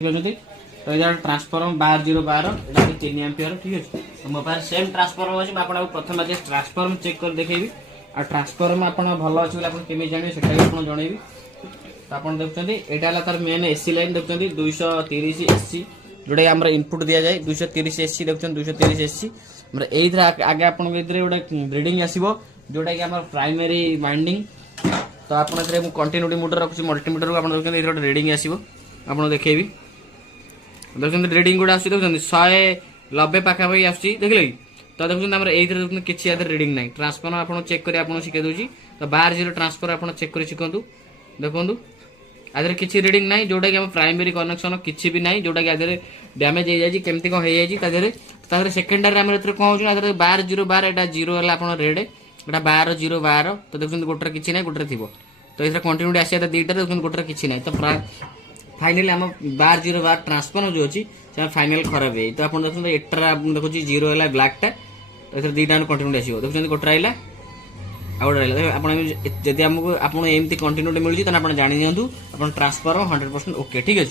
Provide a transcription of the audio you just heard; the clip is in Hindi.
तो ये ट्रांसफॉर्म 12 ये 3 एम्पियर ठीक है। तो मो पास सेम ट्रांसफॉर्म अच्छे आपको प्रथम आज ट्रांसफॉर्म चेक कर देखेबी आ ट्रांसफॉर्म आप भल अच्छे आप जानवे से जनइबी। तो आप देखते यहाँ तार मेन एसी लाइन देखते 230 एसी जोटा आम इनपुट दि जाए 230 एसी देखते 230 एसी आगे आप गोटे रीडिंग आसो जोटा कि आम प्राइमरी वाइंडिंग। तो आप कंटिन्यूटी मीटर रखुच्छी मल्टीमीटर को देखते गोटे रीडिंग आसो आप देखेबी। देखते रीडिंग गुड़ा देखते 190 पाखापाखि आसुच्छी देखिले कि। तो देखते ये किसी रीडिंग ना ट्रांसफॉर्म आप चेक कर शिखे दूसरी। तो 12 ट्रांसफर आप चेक कर शिखु देखूँ आधे किसी रीडिंग ना जोटा कि प्राइमरी कनेक्शन किसी भी ना जोटा कि आधे डैमेज हो जाए केमती कौन हो जाए सेकेंडरी आम कौन हो 12 यहाँ जीरो है आप रेड यहाँ 12 तो देखते गोटे किसी ना गोटे थी। तो ये कंटिन्यूटी आसा दुईटा देखते गोटे किसी ना। तो फाइनली आम 12 ट्रांसफॉर्मर जो अच्छी फाइनल खराब है। तो आप देखते एटा देखो जीरो है ब्लैकटा तो दुईटा कंटिन्यूटी आसो देखते गोटे रहा आउ गोटे रहा। जब आमको आपको एमती कंटिन्यूटी मिलूँ तो आप जानी दिंतु आप ट्रांसफॉर्मर 100% ओके ठीक है।